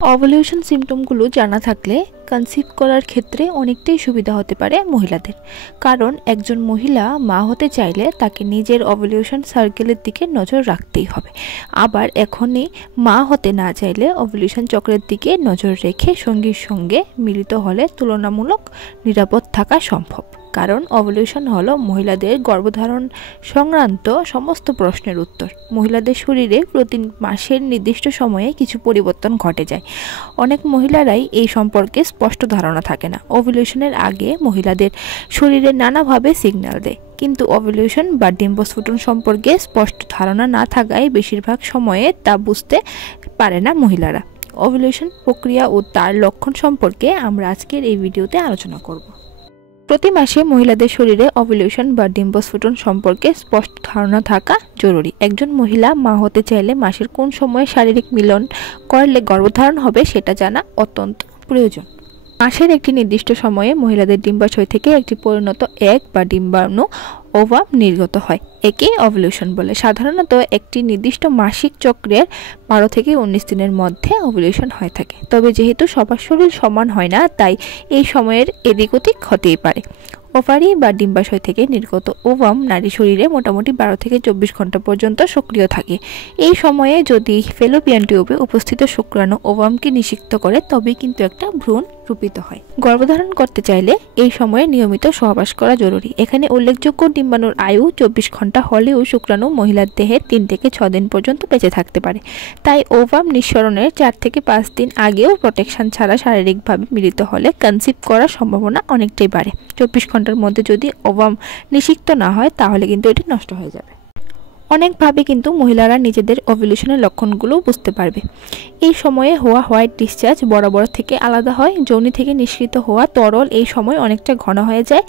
Ovulation সিমটমগুলো জানা থাকলে conceive করার ক্ষেত্রে অনেকটাই সুবিধা হতে পারে মহিলাদের। কারণ একজন মহিলা মা হতে চাইলে তাকে নিজের ওভুলেশন সার্কেলের দিকে নজর রাখতেই হবে। আবার এখনই মা হতে না চাইলে ওভুলেশন চক্রের দিকে নজর রেখে সঙ্গীর সঙ্গে মিলিত হলে তুলনামূলক নিরাপদ থাকা সম্ভব। কারণ ওভুলেশন হলো মহিলাদের গর্ভধারণ সংক্রান্ত সমস্ত প্রশ্নের উত্তর। মহিলাদের শরীরে প্রতি মাসের নির্দিষ্ট সময়ে কিছু পরিবর্তন ঘটে যায়। অনেক মহিলারাই এই সম্পর্কে স্পষ্ট ধারণা থাকে না। ওভুলেশনের আগে মহিলাদের শরীরে নানাভাবে সিগন্যাল দেয়, কিন্তু ওভুলেশন বা ডিম্বস্ফোটন সম্পর্কে স্পষ্ট ধারণা না থাকায় বেশিরভাগ সময়ে তা বুঝতে পারে না মহিলারা। ওভুলেশন প্রক্রিয়া ও তার লক্ষণ সম্পর্কে আমরা আজকের এই ভিডিওতে আলোচনা করব। প্রতি মাসে মহিলাদের শরীরে ওভুলেশন বা ডিম্বস্ফোটন সম্পর্কে স্পষ্ট ধারণা থাকা জরুরি। একজন মহিলা মা হতে চাইলে মাসের কোন সময়ে শারীরিক মিলন করলে গর্ভধারণ হবে সেটা জানা অত্যন্ত প্রয়োজন। মাসের একটি নির্দিষ্ট সময়ে মহিলাদের ডিম্বাশয় থেকে একটি পরিণত এগ বা ডিম্বাণু ওভাম নির্গত হয়। একে ওভুলেশন বলে। সাধারণত একটি নির্দিষ্ট মাসিক চক্রের 12 থেকে 19 দিনের মধ্যে ওভুলেশন হয়ে থাকে। তবে যেহেতু সবার শরীর সমান হয় না, তাই এই সময়ের এদিক ওদিক হতেই পারে। ওভারি বা ডিম্বাশয় থেকে নির্গত ওভাম নারী শরীরে মোটামুটি 12 থেকে 24 ঘন্টা পর্যন্ত সক্রিয় থাকে। এই সময়ে যদি ফেলোপিয়ান টিউবে উপস্থিত শুক্রাণু ওভামকে নিষিক্ত করে, তবে কিন্তু একটা ভ্রূণ রূপিত হয়। গর্ভধারণ করতে চাইলে এই সময়ে নিয়মিত সহবাস করা জরুরি। এখানে উল্লেখযোগ্য ডিম্বাণুর আয়ু 24 ঘন্টা হলেও শুক্রাণু মহিলার দেহে 3 থেকে 6 দিন পর্যন্ত বেঁচে থাকতে পারে। তাই ওভাম নিঃসরণের 4 থেকে 5 দিন আগেও প্রোটেকশন ছাড়া শারীরিকভাবে মিলিত হলে কনসিভ করার সম্ভাবনা অনেকটাই বাড়ে। 24 ঘন্টার মধ্যে যদি ওভাম নিষিক্ত না হয়, তাহলে কিন্তু এটি নষ্ট হয়ে যাবে। অনেকভাবে কিন্তু মহিলারা নিজেদের ওভুলেশনের লক্ষণগুলো বুঝতে পারবে। এই সময়ে হওয়া হোয়াইট ডিসচার্জ বরাবর থেকে আলাদা হয়। যোনি থেকে নিঃসৃত হওয়া তরল এই সময় অনেকটা ঘন হয়ে যায়।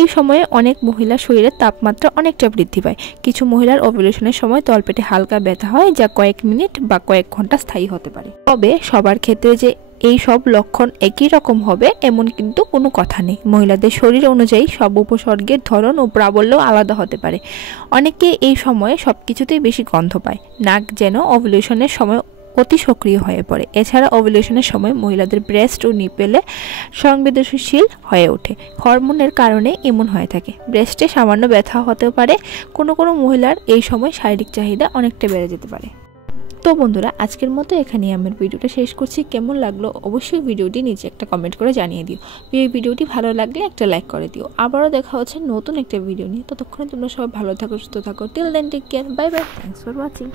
এই সময়ে অনেক মহিলার শরীরের তাপমাত্রা অনেকটা বৃদ্ধি পায়। কিছু মহিলার ওভুলেশনের সময় তলপেটে হালকা ব্যথা হয়, যা কয়েক মিনিট বা কয়েক ঘন্টা স্থায়ী হতে পারে। তবে সবার ক্ষেত্রে যে এই সব লক্ষণ একই রকম হবে এমন কিন্তু কোনো কথা নেই। মহিলাদের শরীর অনুযায়ী সব উপসর্গের ধরন ও প্রাবল্য আলাদা হতে পারে। অনেকে এই সময়ে সবকিছুতেই বেশি গন্ধ পায়। নাক যেন ওভুলেশনের সময় অতি সক্রিয় হয়ে পড়ে। এছাড়া ওভুলেশনের সময় মহিলাদের ব্রেস্ট ও নিপেলে সংবেদনশীল হয়ে ওঠে। হরমোনের কারণে এমন হয়ে থাকে। ব্রেস্টে সামান্য ব্যথা হতেও পারে। কোনো কোনো মহিলার এই সময় শারীরিক চাহিদা অনেকটা বেড়ে যেতে পারে। তো বন্ধুরা, আজকের মতো এখানেই আমার ভিডিওটা শেষ করছি। কেমন লাগলো অবশ্যই ভিডিওটি নিচে একটা কমেন্ট করে জানিয়ে দিও। এই ভিডিওটি ভালো লাগলে একটা লাইক করে দিও। আবারও দেখা হচ্ছে নতুন একটা ভিডিও নিয়ে। ততক্ষণে তোমরা সবাই ভালো থাকো, সুস্থ থাকো। Till then take care, bye bye, thanks for watching.